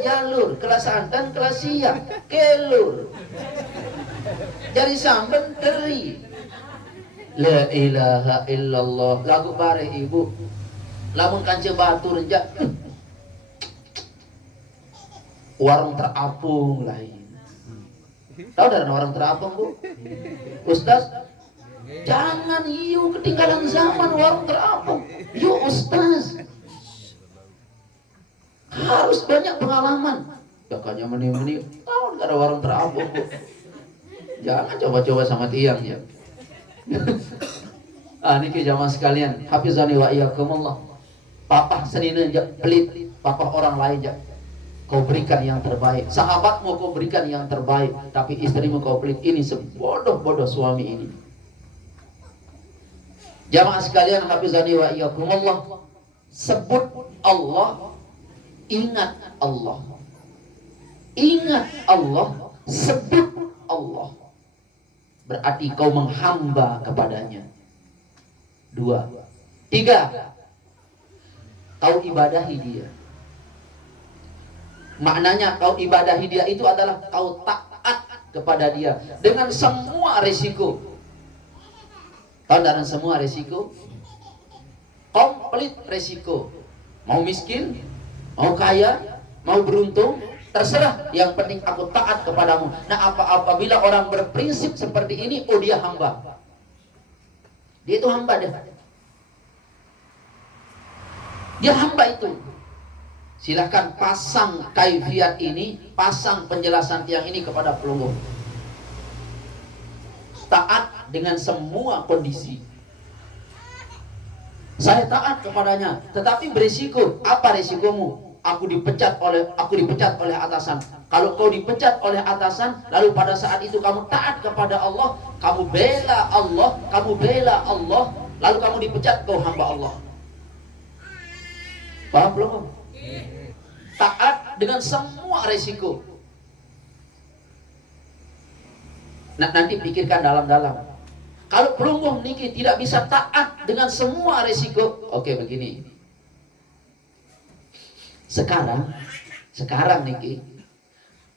jalur kelas santan kelas siang kelur jadi samben teri la ilaha illallah lagu bare ibu lamun kance batur jak warung terapung lain. Tahu dari warung terapung bu? Ustaz, jangan yuk ketinggalan zaman warung terapung. Yuk Ustaz, harus banyak pengalaman. Kakaknya meni-meni, tahu nggak ada warung terapung bu? Jangan coba-coba sama tiang ya. Niki jamaah sekalian, hafizani wa iyyakumullah. Papa senina pelit, papa orang lain jak. Kau berikan yang terbaik, sahabatmu kau berikan yang terbaik, tapi istrimu kau pelit. Ini sebodoh-bodoh suami ini. Jamaah sekalian, hafizani wa iyyakumullah. Sebut Allah, ingat Allah. Ingat Allah, sebut Allah. Berarti kau menghamba kepadanya. 2. 3. Kau ibadahi dia. Maknanya kau ibadahi dia itu adalah kau taat kepada dia dengan semua resiko. Tahu dengan semua resiko? Komplit resiko. Mau miskin, mau kaya, mau beruntung, terserah. Yang penting aku taat kepadamu. Nah, apabila orang berprinsip seperti ini, oh dia hamba. Dia itu hamba dia. Dia hamba itu. Silahkan pasang kaifiat ini, pasang penjelasan tiang ini kepada pelungguh. Taat dengan semua kondisi. Saya taat kepadanya, tetapi berisiko. Apa risikomu? Aku dipecat oleh atasan. Kalau kau dipecat oleh atasan, lalu pada saat itu kamu taat kepada Allah, kamu bela Allah, lalu kamu dipecat, kau hamba Allah. Paham belum? Taat dengan semua resiko. Nah, nanti pikirkan dalam-dalam. Kalau pelungguh niki tidak bisa taat dengan semua resiko, oke begini. Sekarang niki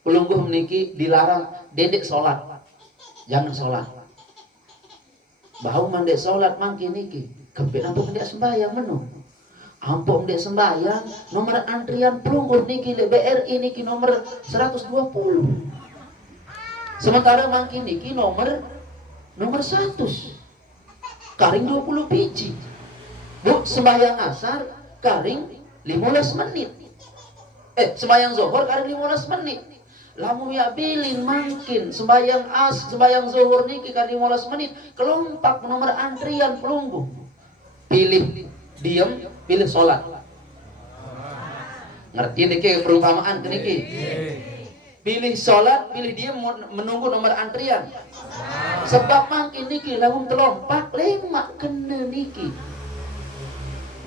pelungguh niki dilarang dedek sholat, jangan sholat. Bau mandek sholat mangki niki, kempit apa mandek sembahyang menu. Ampun dek sembahyang, nomor antrian pelungguh niki BRI niki nomor 120. Sementara mangkin niki nomor 100. Karing 20 biji. Bu, sembahyang asar karing 15 menit. Sembahyang zuhur karing 15 menit. Lamu ya bilin mangkin sembahyang zuhur niki karing 15 menit. Kelompak nomor antrian pelungguh. Pilih diam, pilih sholat. Ngerti niki perumpamaan ke niki? Pilih sholat, pilih diam menunggu nomor antrian. Sebab makin niki lamun telompak lemak kena niki.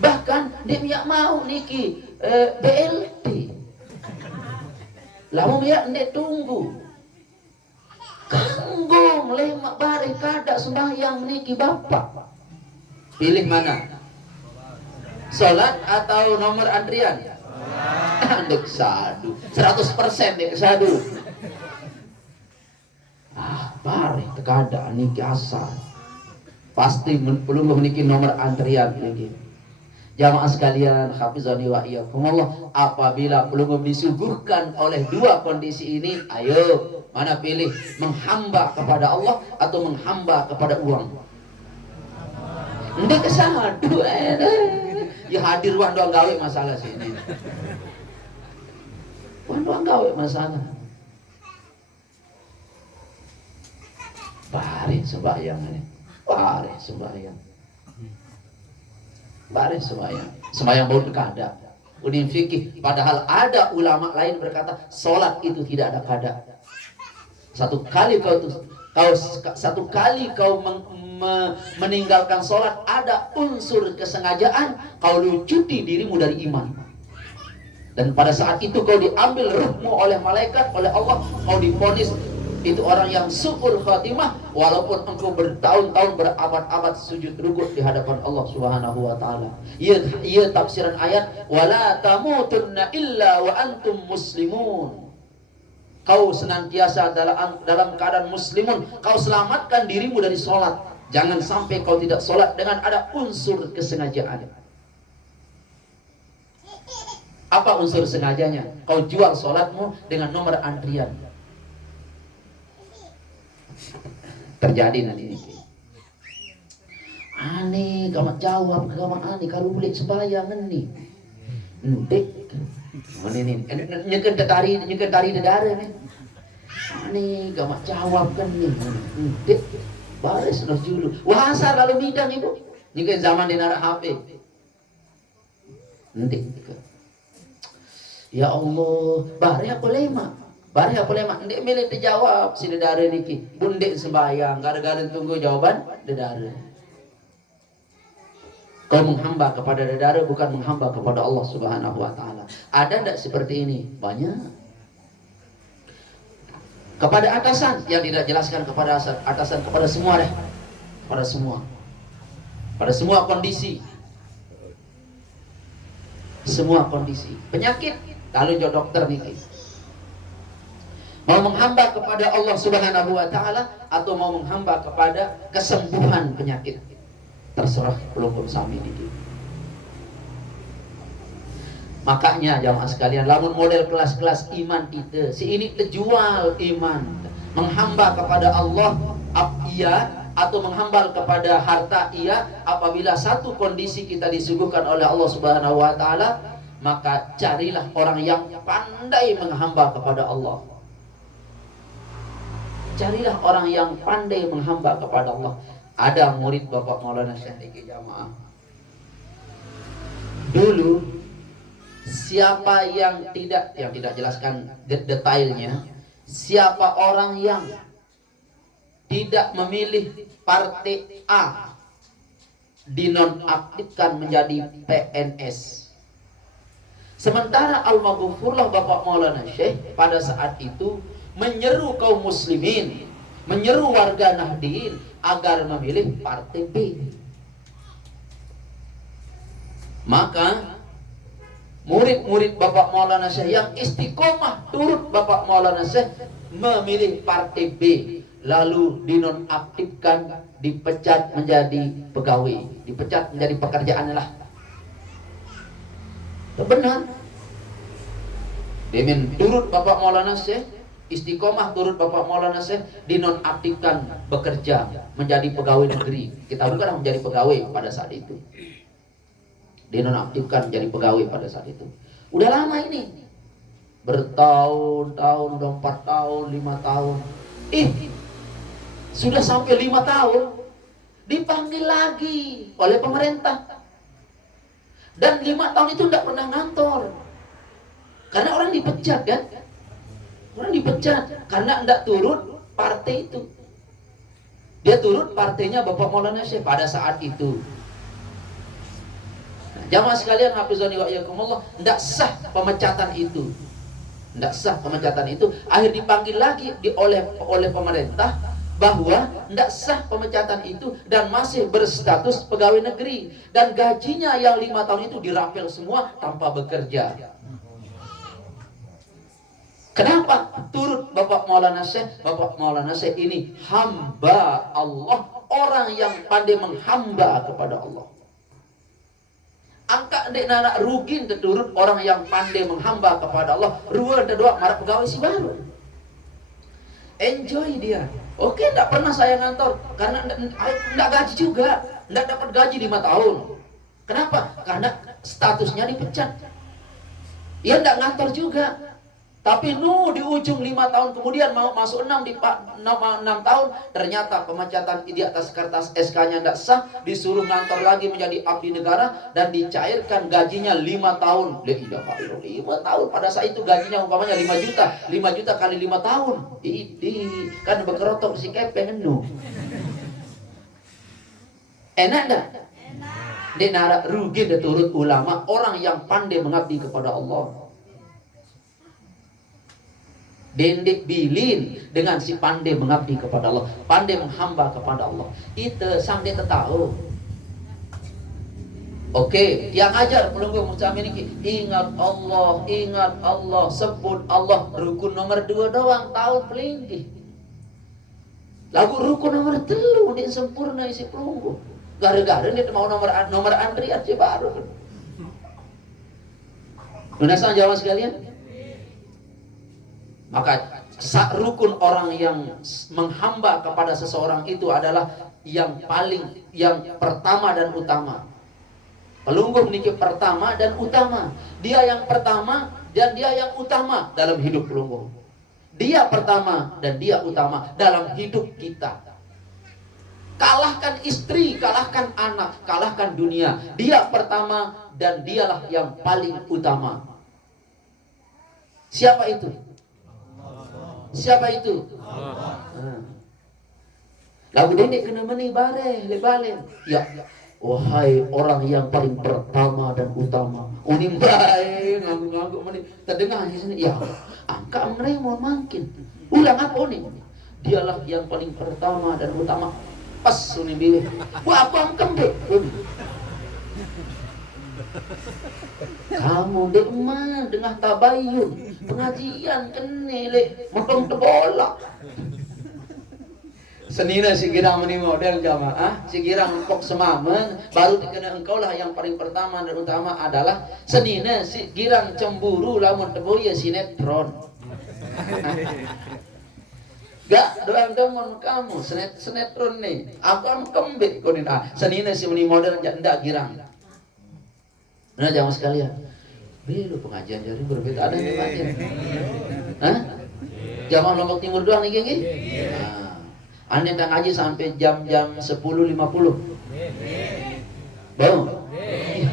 Bahkan dia mau niki BLT. Lamun ya ndek tunggu. Kanggung lemak bare kada sembahyang niki bapak. Pilih mana? Sholat atau nomor antrian? Andek sadu 100% dek sadu. Pare tekada niki asal. Pasti belum memiliki nomor antrian niki. Jamaah sekalian, hafizani wa iyyakumullah, apabila belum disuguhkan oleh dua kondisi ini, ayo mana pilih, menghamba kepada Allah atau menghamba kepada uang? Ndek kesadu ya hadir wan doang gawe masalah sini. Wan doang gawe masalah. Bare sembahyang ini. Bare sembahyang. Bare sembahyang. Sembahyang baru kada. Udin fikih, padahal ada ulama lain berkata salat itu tidak ada kada. Satu kali kau meninggalkan sholat, ada unsur kesengajaan, kau lucuti dirimu dari iman. Dan pada saat itu kau diambil ruhmu oleh malaikat, oleh Allah, kau divonis Itu orang yang su'ul khatimah, walaupun engkau bertahun-tahun, berabad-abad sujud rukuk di hadapan Allah Subhanahu wa taala. Ia tafsiran ayat wala tamutunna illa wa antum muslimun. Kau senantiasa dalam keadaan muslimun, kau selamatkan dirimu dari sholat. Jangan sampai kau tidak sholat dengan ada unsur kesengajaan. Apa unsur sengajanya? Kau jual sholatmu dengan nomor antrian. Terjadi nanti ini. Aneh, kamu jawab, kamu aneh kalau boleh sembahyang nih. Ndek. Ini nyeker tari dedara nih. Aneh, kamu jawab kan nih. Ndek. Baris noh julu. Wahasa kalau midang ibu. Nyeker zaman di narak HP. Ndek. Ya Allah, bari apa lema? Bari apa lema? Ndek milih dijawab si dedara niki. Bundek sembahyang, gara-gara tunggu jawaban dedara. Kau menghamba kepada dedara bukan menghamba kepada Allah Subhanahu wa taala. Ada enggak seperti ini? Banyak. Kepada atasan yang tidak jelaskan kepada atasan, kepada semua deh. Pada semua. Pada semua kondisi. Semua kondisi. Penyakit, lalu jauh dokter nih. Mau menghamba kepada Allah Subhanahu wa taala atau mau menghamba kepada kesembuhan penyakit? Terserah belum sami ini. Makanya jamaah sekalian, lamun model kelas-kelas iman kita, si ini terjual iman, menghamba kepada Allah iya atau menghamba kepada harta iya. Apabila satu kondisi kita disuguhkan oleh Allah Subhanahu wa taala, maka carilah orang yang pandai menghamba kepada Allah. Carilah orang yang pandai menghamba kepada Allah. Ada murid Bapak Maulana Syekh Eki Jamaah. Dulu siapa yang tidak jelaskan detailnya, siapa orang yang tidak memilih partai A dinonaktifkan menjadi PNS. Sementara Al-Maghfurlah Bapak Maulana Syekh pada saat itu menyeru kaum muslimin, menyeru warga Nahdien agar memilih partai B. Maka murid-murid Bapak Maulana Syekh yang istiqomah turut Bapak Maulana Syekh memilih partai B, lalu dinonaktifkan, dipecat menjadi pegawai, dipecat menjadi pekerjaan lah. Benar. Demin turut Bapak Maulana Syekh, istiqomah turut Bapak Maulana Syekh, dinonaktifkan bekerja menjadi pegawai negeri. Kita bukan menjadi pegawai pada saat itu. Dinonaktifkan menjadi pegawai pada saat itu. Udah lama ini. Bertahun-tahun, udah 4 tahun, 5 tahun. Sudah sampai 5 tahun dipanggil lagi oleh pemerintah. Dan 5 tahun itu tidak pernah ngantor. Karena orang dipecat kan? Orang dipecat karena tidak turut partai itu. Dia turut partainya Bapak Maulana Syekh pada saat itu. Nah, jamaah sekalian, hafizani wa iyyakumullah, tidak sah pemecatan itu. Tidak sah pemecatan itu. Akhir dipanggil lagi oleh pemerintah bahwa tidak sah pemecatan itu dan masih berstatus pegawai negeri, dan gajinya yang 5 tahun itu dirapel semua tanpa bekerja. Kenapa? Turut Bapak Maulana Syekh. Bapak Maulana Syekh ini hamba Allah, orang yang pandai menghamba kepada Allah. Angka dek nana rugin keturut orang yang pandai menghamba kepada Allah. Ruang kedua marah pegawai si baru. Enjoy dia. Oke, tidak pernah saya ngantor karena tidak gaji juga, tidak dapat gaji 5 tahun. Kenapa? Karena statusnya dipecat. Ia tidak ngantor juga. Tapi di ujung 5 tahun kemudian mau masuk 6 tahun, ternyata pemecatan di atas kertas SK-nya tidak sah, disuruh ngantor lagi menjadi abdi negara dan dicairkan gajinya 5 tahun. 5 tahun pada saat itu gajinya umpamanya 5 juta. 5 juta kali 5 tahun. Kan berkerotok si kepeng enu. Enak enggak? Enak. Dia narak rugi dia turut ulama, orang yang pandai mengabdi kepada Allah. Dendek bilin dengan si pandai mengabdi kepada Allah, pandai menghamba kepada Allah. Itu sang dia tahu. Oke, yang ajar pelunggu macam ini, ingat Allah, sebut Allah. Rukun nomor 2 doang tahu pelinggi. Lagu rukun nomor 3 dia sempurna isi pelunggu. Gara-gara dia mau nomor antrian sih baru. Benar jawab sekalian? Maka rukun orang yang menghamba kepada seseorang itu adalah yang pertama dan utama. Pelungguh niki pertama dan utama. Dia yang pertama dan dia yang utama dalam hidup pelungguh. Dia pertama dan dia utama dalam hidup kita. Kalahkan istri, kalahkan anak, kalahkan dunia. Dia pertama dan dialah yang paling utama. Siapa itu? Siapa itu? Lagu dendek kena meni bare lebalen. Ya, wahai orang yang paling pertama dan utama. Uning bae nganggu-nganggu meni terdengar di sini. Ya, angka mengremon makin. Ulang apa uning? Dialah yang paling pertama dan utama. Pas uning biwe. Wah, aku kembek. Kamu dek mah dengan tabayun pengajian kenele motong tebola. Senina si girang meni model jamaah, si girang empok semamen, baru dikena engkau lah yang paling pertama dan utama adalah senina si girang cemburu lamun tebo ya sinetron. Gak doang demon kamu sinetron nih. Aku kembek konin senina si meni model ndak girang. Nah, jangan sekalian. Belu pengajian jadi berbeda ada yang batin. Hah? Jamaah Lombok Timur doang nih, geng. Nah, ane tak ngaji sampai jam-jam 10.50. Bau.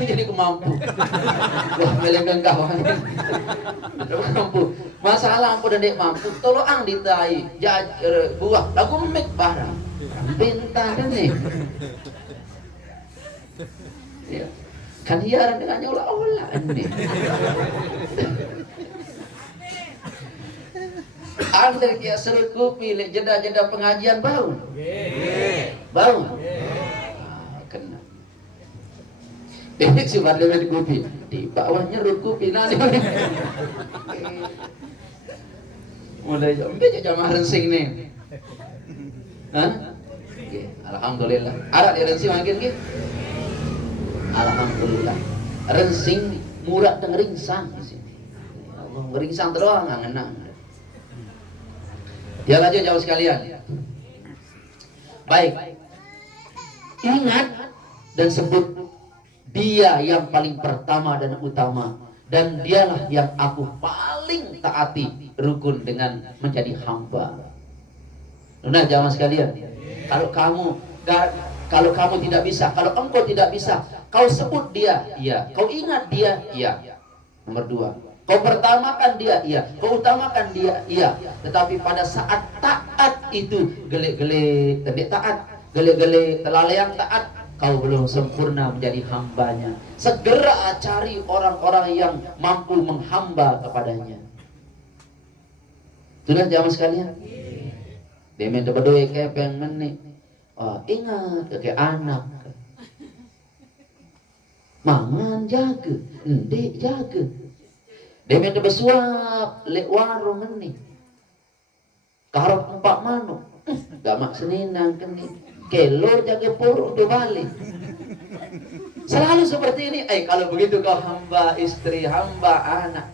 Jadi kemampu. Wah, melenggang kawan. Mampu. Masalah aku dan dek mampu. Tolong ditai. Buah. Lagu mek barang. Bintang nih. Ya. Kan hiaran dengan olah-olah ini. Anda kayak seru kopi, jeda-jeda pengajian bau. Bau. Kena. Dek si bardemen kopi, di bawahnya kopi nanti. Mulai jamaah rensing nih. Hah? Alhamdulillah. Ada di rensing makin ke? Alhamdulillah. Rensing murah dan ringsang di sini. Ringsang terus ngenang. Ya lanjut jauh sekalian. Baik. Ingat dan sebut dia yang paling pertama dan utama, dan dialah yang aku paling taati rukun dengan menjadi hamba. Nah, jamaah sekalian. Kalau kamu tidak bisa, kalau engkau tidak bisa, kau sebut dia, iya. Kau ingat dia, iya. Nomor 2. Kau pertamakan dia, iya. Kau utamakan dia, iya. Tetapi pada saat taat itu, gele-gele, tendek taat, gele-gele, telalaian taat, kau belum sempurna menjadi hambanya. Segera cari orang-orang yang mampu menghamba kepadanya. Sudah jamaah sekalian? Demen berdoa kepeng menik. Ingat ke anak. Mangan jaga, ndek jaga. Demen bersuap lek warung ni. Karep 4 manuk. Gamak seninang keni. Kelor jaga porok tu balik. Selalu seperti ini. Kalau begitu kau hamba istri, hamba anak.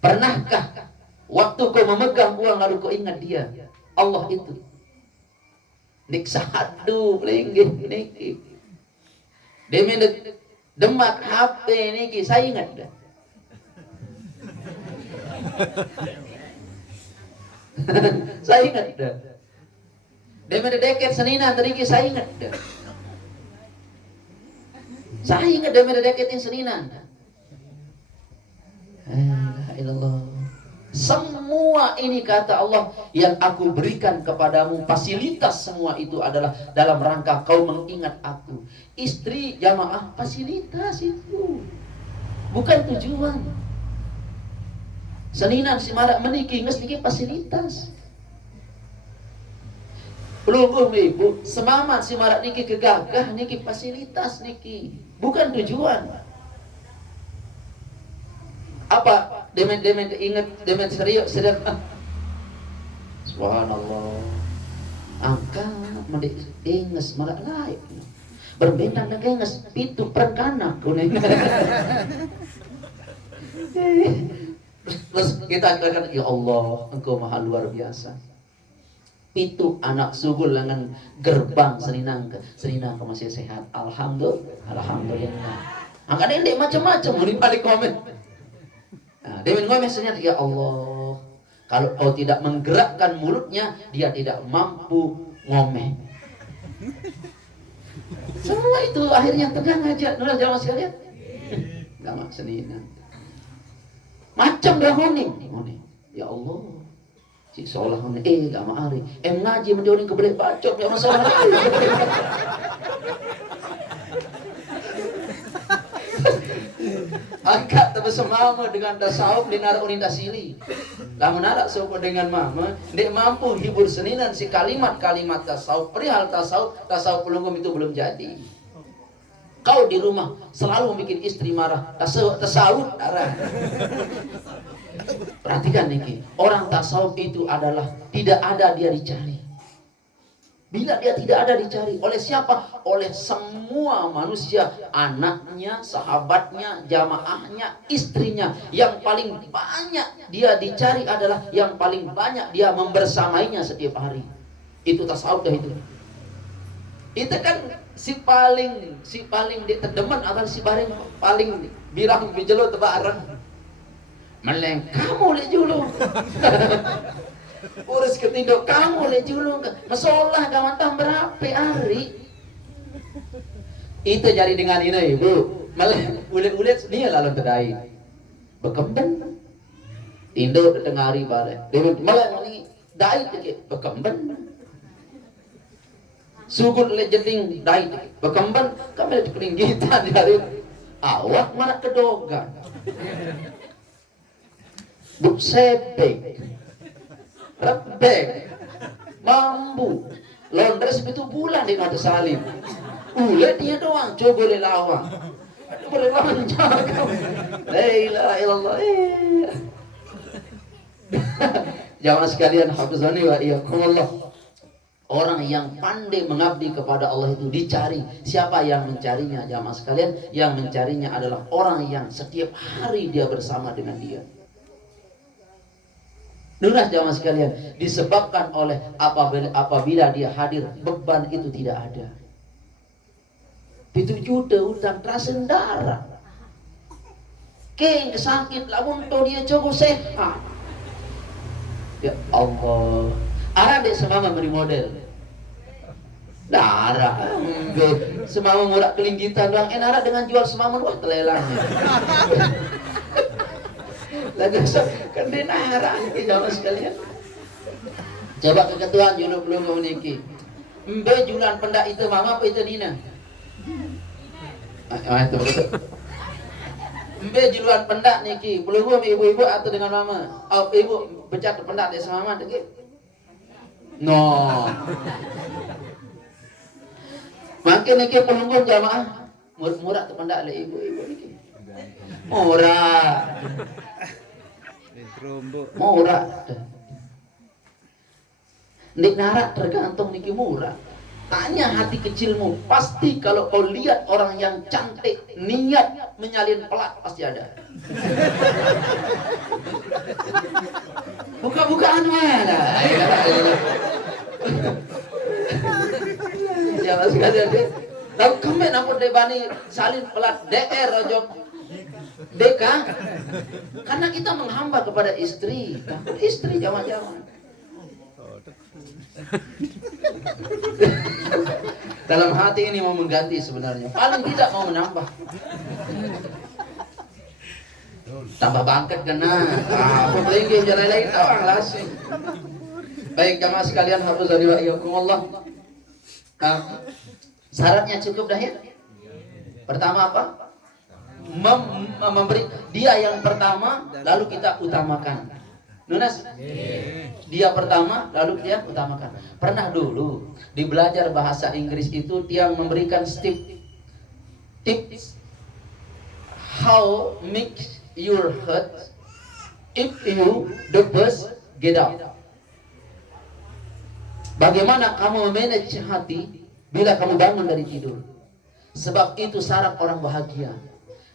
Pernahkah waktu kau memegang uang lalu kau ingat dia? Allah itu. Nik satu pelinggih niki. Demi demak HP niki saya ingat dah. Saya ingat dah. Demi deket senina tadi saya ingat dah. Saya ingat demi deketin senina. Alhamdulillah. Semua ini kata Allah yang aku berikan kepadamu, fasilitas semua itu adalah dalam rangka kau mengingat aku. Istri jamaah fasilitas itu, bukan tujuan. Seninan si marak meniki nges niki fasilitas. Pelungguh ibu, semaman si marak niki kegagah niki fasilitas niki, bukan tujuan. Apa? Demen ingat demen serius sedang. Subhanallah. Angkat mendik inges marak lain. Berbentang dengan inges pitu perkana kuning. Terus kita katakan, ya Allah, Engkau maha luar biasa. Pitu anak subul dengan gerbang seninang masih sehat. Alhamdulillah. Angkat dendek macam-macam di balik komen. Nah, dia komen senyata, ya Allah, kalau kau tidak menggerakkan mulutnya, dia tidak mampu ngomeh. Semua itu akhirnya tegang aja. Nurul jamaah sekalian. Enggak mak seninang. Macam dah honing. Ya Allah. Cik seolah honing gak mari. Ngaji menjadi kebelik bacot ya masalah. Angkat bersama dengan tasawuf dinarak uninda sili. Lah menarak soko dengan mama, ndek mampu hibur seninan si kalimat-kalimat tasawuf. Perihal tasawuf pelunggum itu belum jadi. Kau di rumah selalu bikin istri marah, tasawuf darah. Perhatikan niki, orang tasawuf itu adalah tidak ada dia dicari. Bila dia tidak ada dicari, oleh siapa? Oleh semua manusia, anaknya, sahabatnya, jamaahnya, istrinya. Yang paling banyak dia dicari adalah yang paling banyak dia membersamainya setiap hari. Itu tasawuf dah itu. Itu kan si paling di terdeman atau si paling bilang bijelo tebarang meleng kamu le julu urus ketindok kamu le julu masalah gawantah berapa hari itu jadi dengan ini ibu meleng ulet dia lalu terdai bekemben tindo tengari balik meleng ini dai bekemben sugut legending dai bekemban kami keringgitan dari awak mana kedogan buk sebek rebek mambu londres itu bulan di nota salim ulet dia doang coba boleh lawan boleh lawan jaga la ilaha illallah jamaah sekalian hafizani wa iyyakumullah. Orang yang pandai mengabdi kepada Allah itu dicari. Siapa yang mencarinya jamaah sekalian? Yang mencarinya adalah orang yang setiap hari dia bersama dengan dia. Dengar jamaah sekalian, disebabkan oleh apabila dia hadir, beban itu tidak ada. 7 juta utang trasendara. Keng sakit lamun to dia coba sehat. Ya Allah. Arah dek semama beri model. Darah, semama murah kelinggitan doang. Arah dengan jual semama wah telelangnya. Lagi kan dia narah jamaah sekalian. Coba ke ketuaan julu belum memiliki. Mbe jualan pendak itu mama apa itu Dina? Itu betul. Mbe jualan pendak niki belum ibu-ibu atau dengan mama? Oh, ibu pecat pendak dia sama mama niki. No. Makin niki pelunggun jamaah murah terpendak oleh ibu-ibu niki. Murah. Murah. Nik narak tergantung niki murah. Tanya hati kecilmu, pasti kalau kau lihat orang yang cantik, niat menyalin pelat pasti ada. Buka-bukaan mana? Jangan sekalian deh. Tahu kemen aku debani salin pelat DR rojok DK. Karena kita menghamba kepada istri, istri jamaah-jamaah. Dalam hati ini mau mengganti sebenarnya, paling tidak mau menambah. Tambah bangket kena. Pelinggi jalan lain orang langsung. Baik jamaah sekalian, hafizani wa iyyakumullah. Syaratnya cukup dah ya. Pertama apa? memberi dia yang pertama lalu kita utamakan. Nunas, dia pertama lalu dia utamakan. Pernah dulu di belajar bahasa Inggris itu dia memberikan tips how make your heart if you the bus get out. Bagaimana kamu memanage hati bila kamu bangun dari tidur? Sebab itu syarat orang bahagia.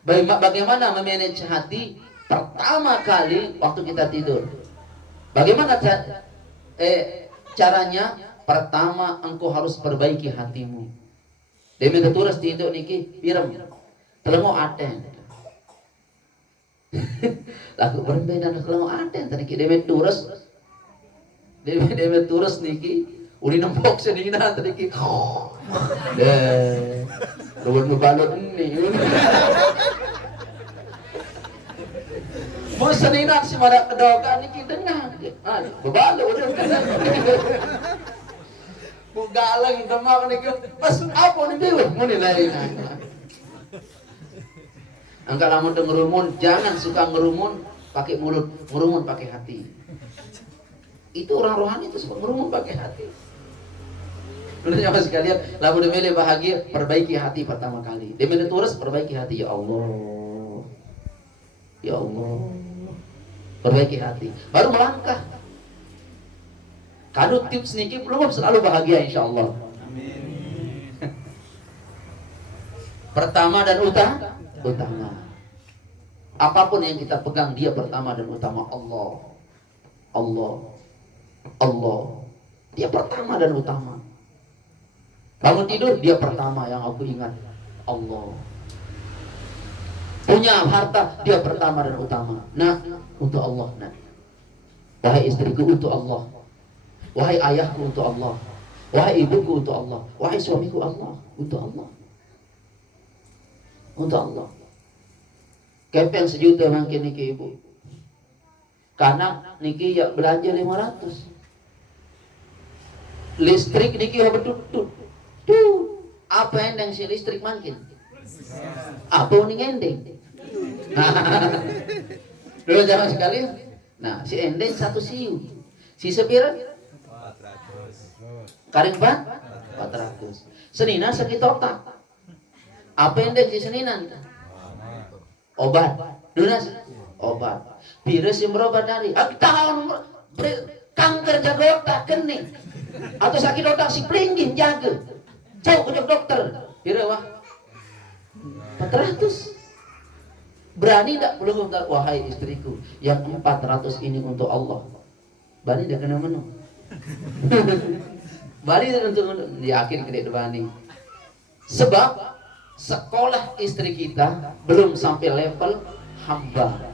Bagaimana memanage hati pertama kali waktu kita tidur? Bagaimana caranya? Pertama engkau harus perbaiki hatimu. Demi keturas tidur niki pirem. Telengo aten. Lagu berbeda telengo aten tadi demi turus. Demi turus niki uli nempok senina tadi ki. Deh. Ruwet ngebalot ini. Mau senina si madak kedokan niki dengar. Bebalo udah. Bu galang demak niki. Pas apa nih dewe? Mau nilai. Angka lamun ngerumun, jangan suka ngerumun pakai mulut, ngerumun pakai hati. Itu orang rohani itu suka ngerumun pakai hati. Udah nyawa sekalian, lamun demele bahagia, perbaiki hati pertama kali. Demele turus, perbaiki hati. Ya Allah, ya Allah, perbaiki hati. Baru melangkah. Kado tips niki belum selalu bahagia insya Allah. Amin. Pertama dan utama. Apapun yang kita pegang dia pertama dan utama. Allah. Dia pertama dan utama. Bangun tidur dia pertama yang aku ingat. Allah. Punya harta dia pertama dan utama. Nah, untuk Allah. Nah. Wahai istriku untuk Allah. Wahai ayahku untuk Allah. Wahai ibuku untuk Allah. Wahai suamiku Allah. Untuk Allah. Untuk Allah. Kepeng sejuta mungkin niki ibu. Karena niki ya belanja 500. Listrik niki ya betutut. Tuh, apa endeng si listrik makin? Apa uning endeng? Dulu zaman sekali. Nah, si endeng satu siu. Si sepiran? 400. Karing ban? 400. Senina sekitar otak. Apa endeng si seninan? Obat. Dunas? Obat. Virus yang berobat dari. Tahun kanker jaga otak kening. Atau sakit otak si pelinggin jaga. Jauh ke dokter. Pira wah? 400. Berani tak belum dokter? Wahai istriku, yang 400 ini untuk Allah. Berani tak kena menu. Berani tak untuk yakin kedek berani. Sebab sekolah istri kita belum sampai level hamba.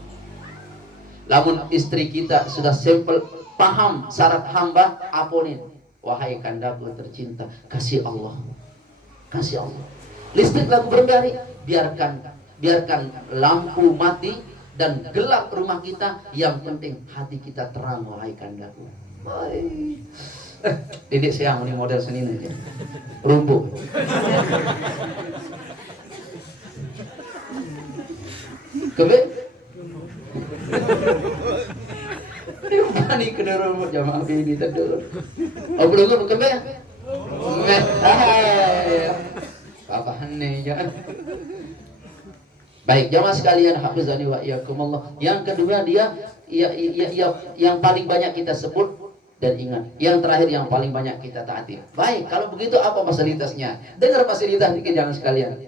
Lamun istri kita sudah sampel paham syarat hamba, aponin. Wahai kandaku tercinta, kasih Allah. Kasih Allah. Listrik lagu bergari, biarkan lampu mati dan gelap rumah kita, yang penting hati kita terang. Wahai kandaku. Didik siang ini model seni ini. Rumpuh. Kebe? Bani kena rumpuh jamaah ini tedur. Oh belum kebe? Apa nih jangan. Baik jamaah sekalian, hafizani wa iyyakumullah. Yang kedua dia yang paling banyak kita sebut dan ingat. Yang terakhir yang paling banyak kita taati. Baik, kalau begitu apa fasilitasnya? Dengar fasilitas dikit jangan sekalian.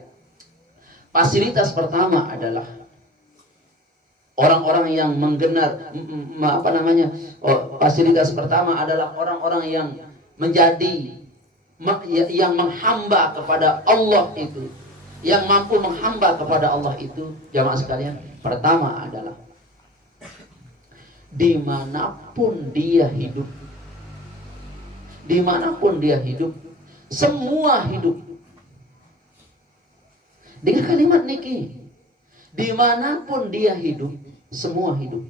Fasilitas pertama adalah orang-orang yang menggenar fasilitas pertama adalah orang-orang yang menjadi yang menghamba kepada Allah itu, yang mampu menghamba kepada Allah itu, jamaah sekalian, pertama adalah dimanapun dia hidup, semua hidup. Dengan kalimat niki, dimanapun dia hidup, semua hidup.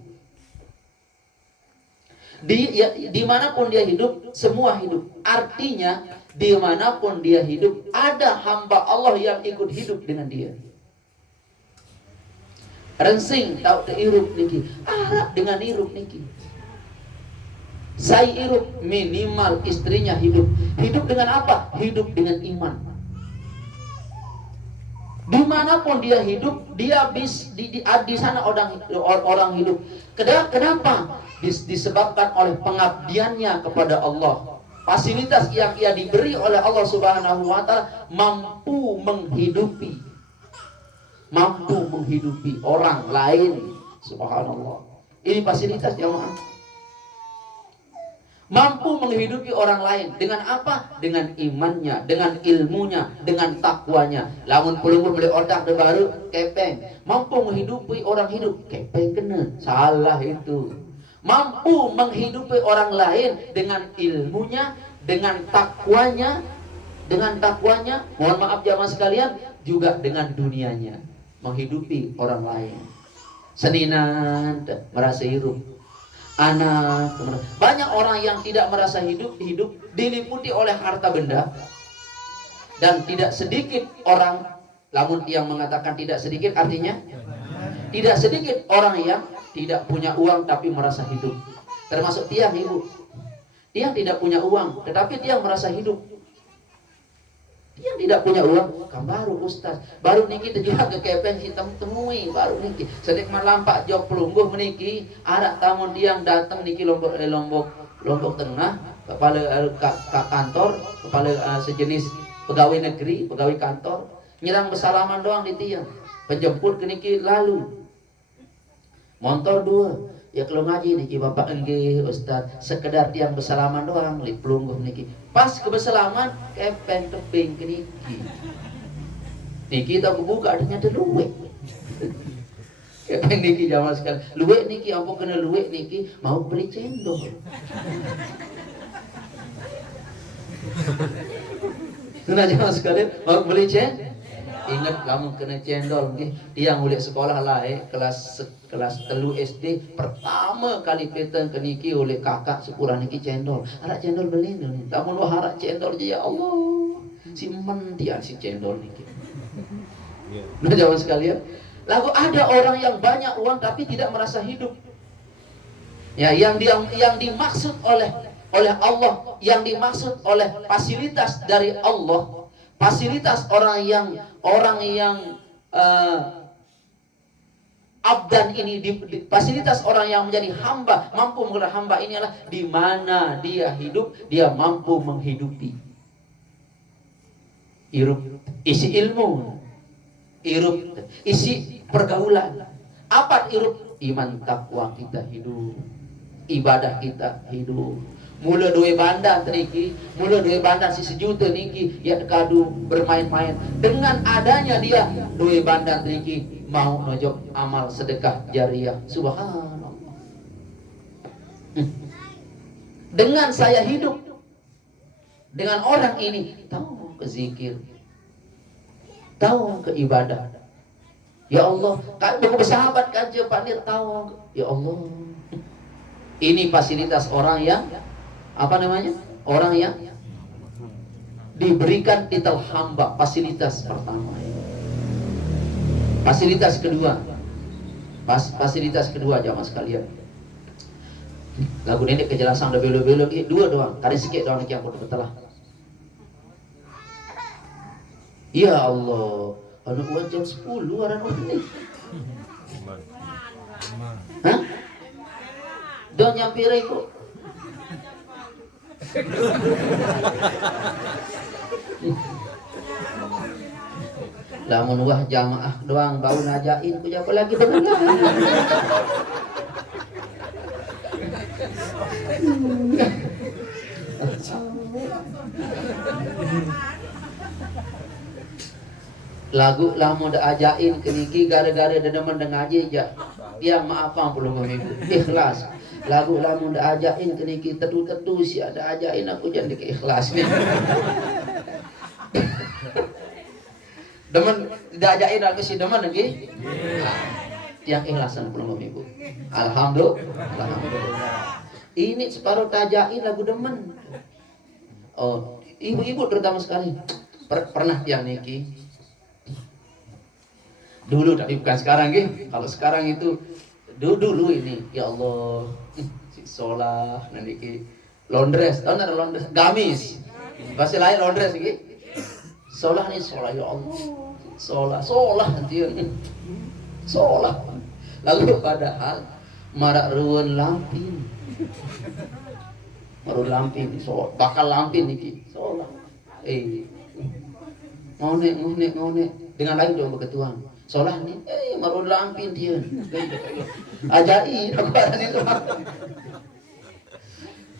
Dimanapun dia hidup, semua hidup. Artinya, dimanapun dia hidup, ada hamba Allah yang ikut hidup dengan dia. Rensing tau te irup niki. Arab dengan irup niki. Saya irup minimal istrinya hidup. Hidup dengan apa? Hidup dengan iman. Dimanapun dia hidup, dia di sana orang hidup. Kenapa? Disebabkan oleh pengabdiannya kepada Allah. Fasilitas yang ia diberi oleh Allah Subhanahu wa Ta'ala mampu menghidupi orang lain. Subhanallah. Ini fasilitas jamaah. Mampu menghidupi orang lain dengan apa? Dengan imannya, dengan ilmunya, dengan takwanya. Lamun pelungur beli otak baru kepeng. Mampu menghidupi orang hidup, kepeng kena. Salah itu. Mampu menghidupi orang lain dengan ilmunya, dengan takwanya, mohon maaf jamaah sekalian, juga dengan dunianya, menghidupi orang lain. Seninan merasa hidup. Anak, banyak orang yang tidak merasa hidup diliputi oleh harta benda, dan tidak sedikit orang, namun yang mengatakan tidak sedikit artinya tidak sedikit orang yang tidak punya uang tapi merasa hidup. Termasuk tiang ibu, dia tidak punya uang tetapi dia merasa hidup. Dia tidak punya uang, kan baru Ustaz, baru niki juga ke kepen kita temui, baru niki sedek malampak jok pelungguh meniki, ada tamu dia yang datang niki lombok tengah, kepala kantor, kepala sejenis pegawai negeri, pegawai kantor, nyerang bersalaman doang di tiang, penjemput ke niki lalu, motor 2. Ya kalau ngaji niki bapak enggih Ustaz, sekedar tiang bersalaman doang li pelungguh niki. Pas ke bersalaman kepen tebing ke niki. Niki tak buka ternyata luwek. Kepen niki jamaah sekali. Luwek niki apa kena luwek niki mau beli cendol. Kena jamaah sekali mau beli cendol. Ingat kamu kena cendol nggih, tiang ulik sekolah lah kelas 3 SD pertama kali petang ke niki oleh kakak sepurah niki cendol. Harap cendol beli nih. Lamun wah harap cendol ya Allah. Si mentian si cendol niki. Nah jamaah sekalian, lalu ada orang yang banyak uang tapi tidak merasa hidup. Ya, yang dimaksud oleh Allah, yang dimaksud oleh fasilitas dari Allah, fasilitas orang yang abdan ini, fasilitas orang yang menjadi hamba, mampu menjadi hamba ini adalah di mana dia hidup, dia mampu menghidupi. Hirup isi ilmu, hirup isi pergaulan. Apa hirup? Iman takwa kita hidup, ibadah kita hidup. Mula dua bandar niki, mula dua bandar si sejuta niki, ya kadu bermain-main. Dengan adanya dia dua bandar niki mau nojok amal sedekah jariah. Subhanallah. Dengan saya hidup dengan orang ini, tahu ke zikir, tahu ke ibadah. Ya Allah, kalau bersahabat kan Pak Nir tahu. Ya Allah, ini fasilitas orang yang apa namanya? Orang yang diberikan titel hamba. Fasilitas pertama. Fasilitas kedua. Fasilitas kedua jamaah sekalian. Lagu ini kejelasan lebih-lebih dua doang. Kali sikit doang yang aku betul lah. Ya Allah, anak buat jam 10 orang ini. Hah? Don nyampire kok. Lamun wah jamaah doang bau najain ku apa lagi dengan lagu lamun da ajain ke niki gara-gara dedemen dengaji aja. Ya maaf belum minggu. Ikhlas. Lagu lamun da ajain ke niki tetu-tetu si ada ajain aku jangan ikhlas nih. Demen diajain aku si demen lagi. Yang ikhlasan belum minggu. Alhamdulillah. Ini separuh tajain lagu demen. Oh, ibu-ibu terutama sekali. Pernah yang niki Dulu tapi bukan sekarang gitu. Kalau sekarang itu dulu ini ya Allah si Solah nanti ki laundress, tahu nggak laundress? Gamis. Pasti lain laundress iki. Solah nih Solah ya Allah. Solah nanti Solah. Lalu padahal marak ruwen lampin. Baru lampin so bakal lampin iki Solah. Ngone dengan lain dong beketuan. Solah nih, maru lampin dia. Ajaib, aku ada situ.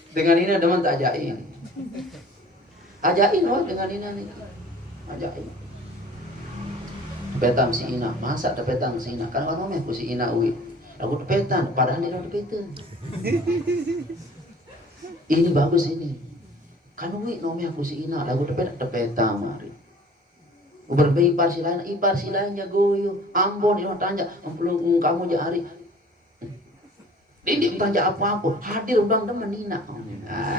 Dengan ini ada tak ajaib. Ajaib loh dengan ini nih. Ajaib. Petang si Ina, masa ada petang si Ina? Kan orang aku si Ina uwi. Aku petan, padahal dia udah petan. Ini bagus ini. Kan uwi nomnya aku si Ina, aku petang mari. Berbagi ipar silanya goyo Ambon yang tanya pelung kamu jari ini tanya apa hadir bang teman Nina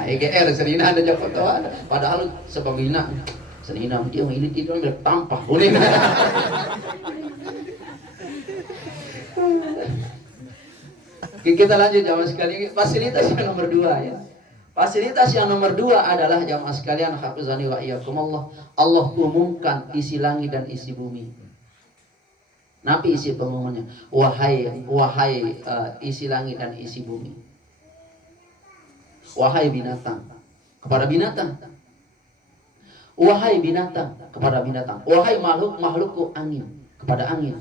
EGR senina ada jawab foto ada padahal sebagai Nina senina dia ini kita ambil tampah kita lanjut jamaah sekalian. Fasilitas yang nomor 2 ya. Fasilitas yang nomor 2 adalah jamaah sekalian hafizani wa iyyakumullah. Allah umumkan isi langit dan isi bumi. Nabi isi pengumumannya, wahai isi langit dan isi bumi. Wahai binatang kepada binatang. Wahai binatang kepada binatang. Wahai makhlukku angin kepada angin.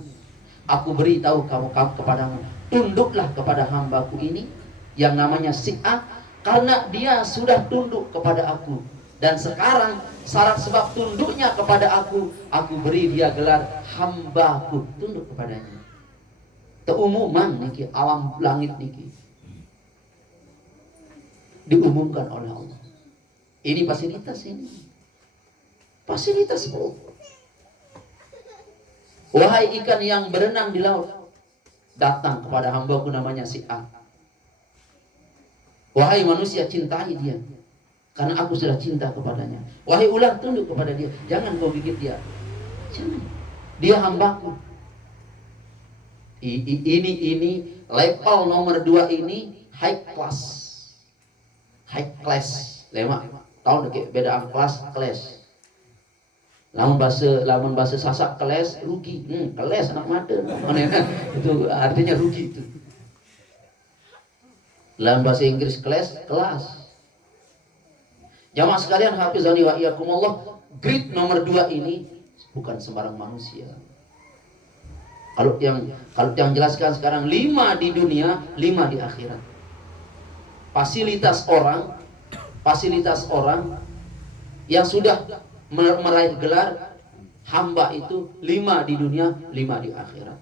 Aku beritahu kamu kepadamu, tunduklah kepada hambaku ini yang namanya Si'ah, karena dia sudah tunduk kepada aku. Dan sekarang syarat sebab tunduknya kepada aku beri dia gelar hambaku, tunduk kepadanya. Keumuman niki alam langit niki diumumkan oleh Allah. Ini fasilitas ini. Fasilitas bro. Wahai ikan yang berenang di laut, datang kepada hambaku namanya Si'ah. Wahai manusia, cintai dia, karena aku sudah cinta kepadanya. Wahai ular, tunduk kepada dia, jangan kau gigit dia. Jangan. Dia hambaku. Ini level nomor 2 ini high class. High class. Lema tahun deket beda kelas. Lamun bahasa Sasak kelas rugi. Kelas anak mata. Itu artinya rugi itu. Dalam bahasa Inggris kelas. Jamaah sekalian hafizani wa iyyakumullah, grade nomor 2 ini bukan sembarang manusia. Kalau yang jelaskan sekarang 5 di dunia, 5 di akhirat. Fasilitas orang yang sudah meraih gelar hamba itu 5 di dunia, 5 di akhirat.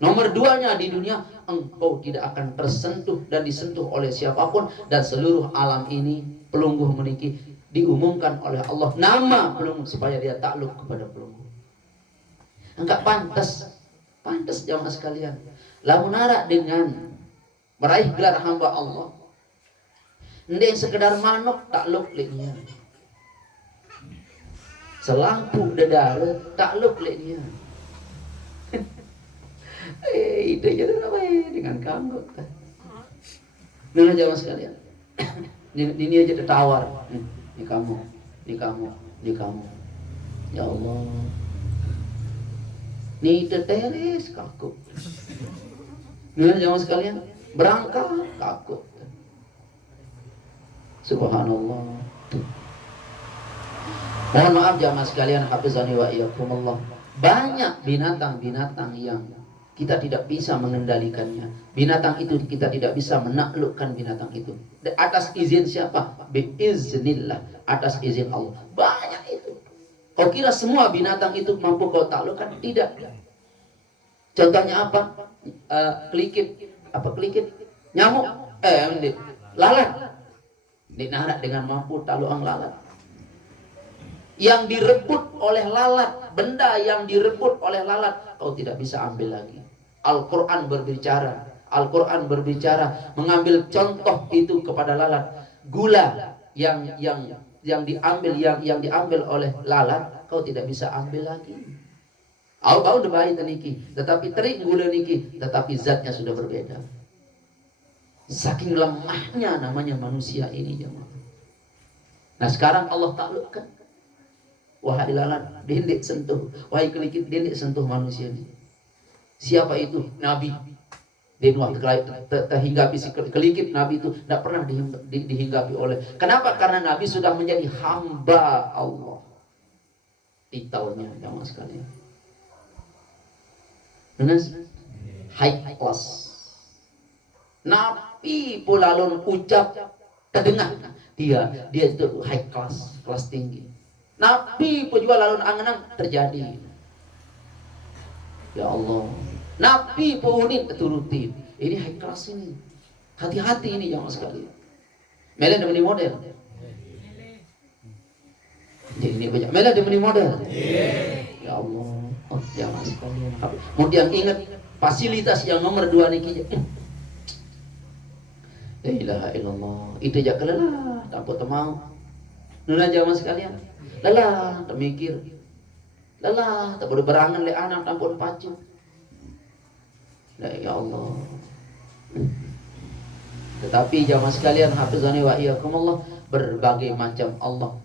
Nomor 2-nya di dunia, engkau tidak akan tersentuh dan disentuh oleh siapapun, dan seluruh alam ini pelungguh meniki diumumkan oleh Allah nama pelungguh supaya dia takluk kepada pelungguh. Enggak pantas jamaah sekalian. Lamun nara dengan meraih gelar hamba Allah, ndek sekedar manuk takluk leknya. Selampu dedara takluk leknya. Itu jadi apa dengan kamu? Nah jamaah sekalian, ini aja tertawar. Ini kamu. Ya Allah, ini teteres kaku. Nah jamaah sekalian, berangkat kaku. Subhanallah. Mohon maaf jamaah sekalian, hafizani wa iyyakumullah. Banyak binatang-binatang yang kita tidak bisa mengendalikannya. Binatang itu kita tidak bisa menaklukkan binatang itu. Atas izin siapa? Biiznillah. Atas izin Allah. Banyak itu. Kau kira semua binatang itu mampu kau taklukkan? Tidak. Contohnya apa? Kelikit. Apa kelikit? Nyamuk. Lalat. Dinarak dengan mampu taluang lalat. Yang direbut oleh lalat, benda yang direbut oleh lalat, kau tidak bisa ambil lagi. Al-Quran berbicara mengambil contoh itu kepada lalat. Gula yang diambil oleh lalat, kau tidak bisa ambil lagi. Au-au debai niki, tetapi terik gula niki, tetapi zatnya sudah berbeda. Saking lemahnya namanya manusia ini jemaah. Nah sekarang Allah taklukkan. Wahai lalat, dendek sentuh. Wahai kelikit, dendek sentuh manusia ini. Siapa itu? Nabi. Denwah terhinggapi si kelikit Nabi itu tidak pernah dihinggapi oleh. Kenapa? Karena Nabi sudah menjadi hamba Allah. Titelnya jamaah sekalian. Dengan high class. Nabi pula lalu ucap terdengar dia itu high class, kelas tinggi. Nabi pun juga lalu angan terjadi. Ya Allah. Nabi pun ini turutin. Ini high class ini. Hati-hati ini jamaah sekalian. Mele demeni model. Jadi ini banyak. Mele demeni model. Ya Allah. Oh jamaah sekalian. Kemudian ingat fasilitas yang nomor 2 niki. La ilaha illallah. Itu aja kelelah, tak apa temau. Nuna jamaah sekalian. Lelah, tak mikir. Lelah, tak boleh berangan le anak tanpa pacu. Ya Allah. Tetapi jamaah sekalian, hafizani wa iyyakumullah, berbagai macam Allah,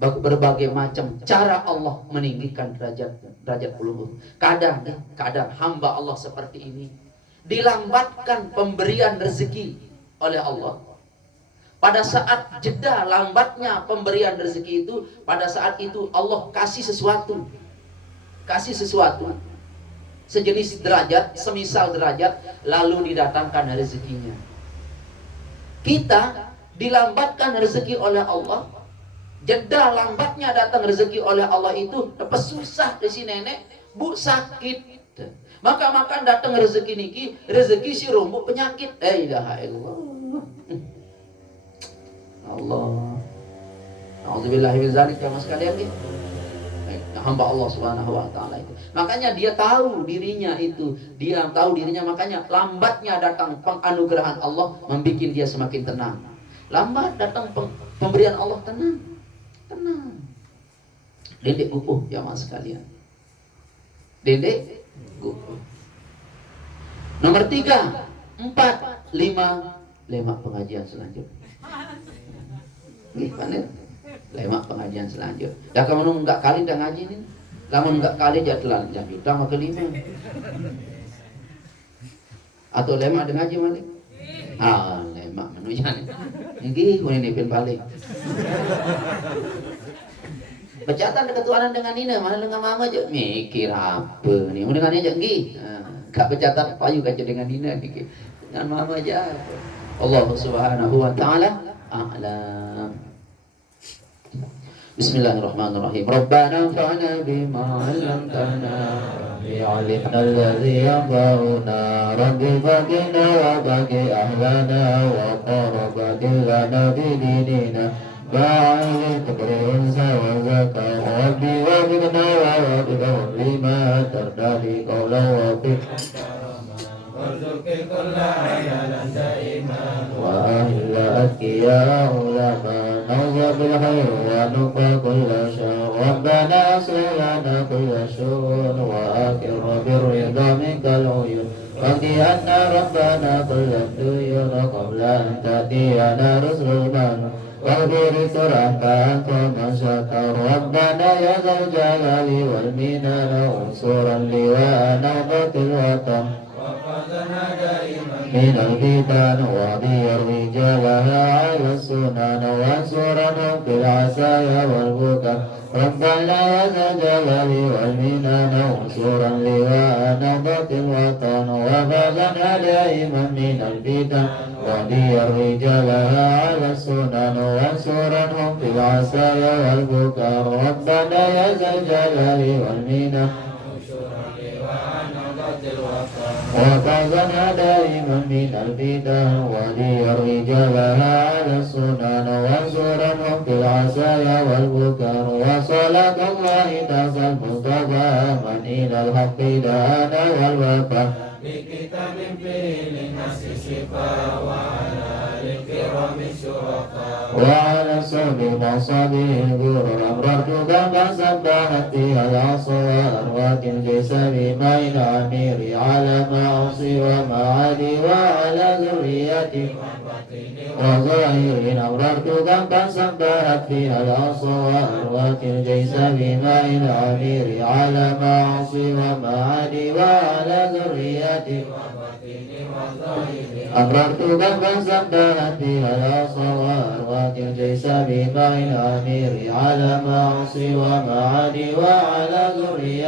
berbagai macam cara Allah meninggikan derajat uluhur. Kadang hamba Allah seperti ini dilambatkan pemberian rezeki oleh Allah. Pada saat jeda lambatnya pemberian rezeki itu, pada saat itu Allah kasih sesuatu sejenis derajat, semisal derajat, lalu didatangkan rezekinya. Kita dilambatkan rezeki oleh Allah, jeda lambatnya datang rezeki oleh Allah itu, dapat susah di si nenek, bu sakit. Maka makan datang rezeki niki, rezeki si rumbu penyakit. La ilaha illallah. Allah. Nauzubillahi min dzalik ya mas kalian ini. Hamba Allah Subhanahu wa taala itu. Makanya dia tahu dirinya itu, makanya lambatnya datang penganugerahan Allah membuat dia semakin tenang. Lambat datang pemberian Allah, tenang. Dedek gupuh ya mas kalian. Dedek gupuh. Nomor 3, 4, 5 pengajian selanjutnya. Gimana? 5 pengajian selanjutnya. Dah kamu enggak kali dah ngaji ni. Lamun enggak kali jadlan jam utang ke 5. Atau 5 ada ngaji mana? 5 manusia ni. Nggih, ini pin balik. Bacaan ketuanan dengan ini, mana dengan mama aja mikir apa ni. Mun dengan aja nggih. Kak bacaan payu kaca dengan ini niki. Dengan mama aja. Allah Subhanahu wa taala a'lam. Bismillahirrahmanirrahim. Rabbana anfa'na bima 'allamtana bi'ilmina alladhi yanfa'una rabbi baghina wa baghi ahlana wa qarabati lana bidinina ba'il tabrin wa zakka rabbi wa bina wa bina lima tardadi qawla wa warzuqi kulla ayalan daiman wa ahla atqiya ulama nawza bil khair wa nuqa kulla syar rabbana aslih lana kulla syu'un wa akirna birridha minkal uyun waqi anna rabbana kulla duyun qabla an ta'tiyana rusulul man واغفر سرعك أنت من شكر ربنا يا ذا الجلال والمنان وانصرا لواءنا وقت الوطن من الفتن وضي رجالها على السنن وانصرهم في العسايا والبكر ربنا يا ذا الجلال والمنان وانصرا لواءنا وقت الوطن وفزنا دائما من الفتن وضي رجالها على السنن وانصرهم في العسايا والبكر ربنا يا ذا الجلال والمنان وفزنا دائما من الفتن ولي رجالها على السنن وانصرهم في العسايا والبكر وصلاة الله تعالى المصطفى من إلى الحق دانا والوفا بكتاب فيه للناس شفاء وعلى الكرام الشرفاء وعلى بمصابه الغرور أمررت كما سبحت فيها الأصوات وتلك بما الأمير على معصي ومعادي وعلى ذريتي وظاهر أمررت كما سبحت فيها الأصوات وتلك بما الأمير على معصي ومعادي وعلى ذريتي أمررت كما سبحت فيها الأصوات وتلك بما الأمير على معصي ومعادي وعلى ذريتي